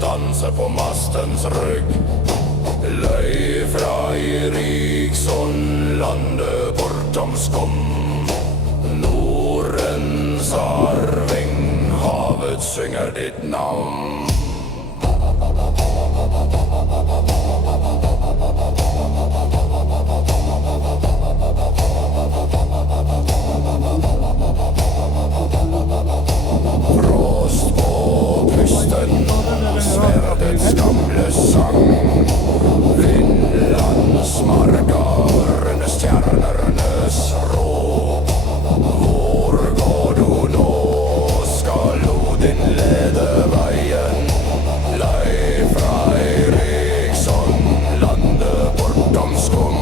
danser på mastens rygg. Løy fra Eriksson, landet bortom skum. Nordens arving, havet synger ditt navn. Frost på kysten, sverdets gamle sang. Vindlands marker, runde stjernernes råd. Hvor går du nå? Skal Odin lede veien? Løy fra Eriksson, landet bortom skum.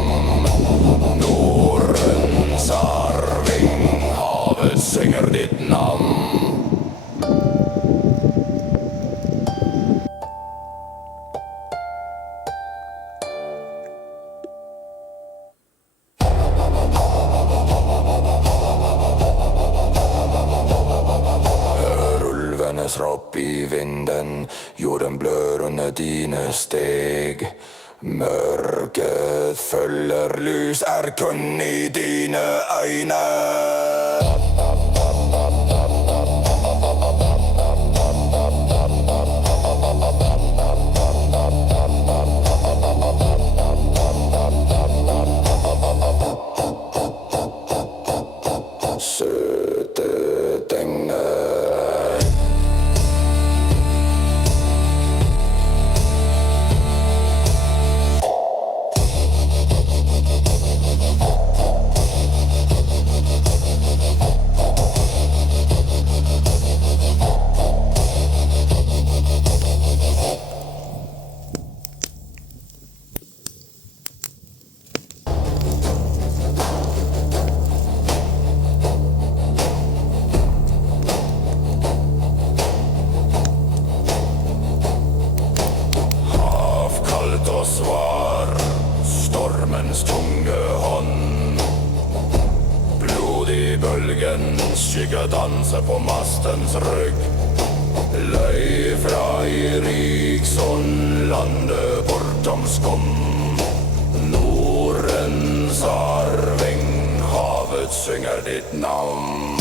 Nordens arving, havet synger ditt navn. Ropp i vinden, jorden blør under dine steg. Mørket følger lys, er kun i dine øyne. Søte denge. Og svar, stormens tunge hånd. Blodig bølgen, skygge danser på mastens rygg. Løy fra Eriksson, landet bortom skum. Nordens arving, havet synger ditt navn.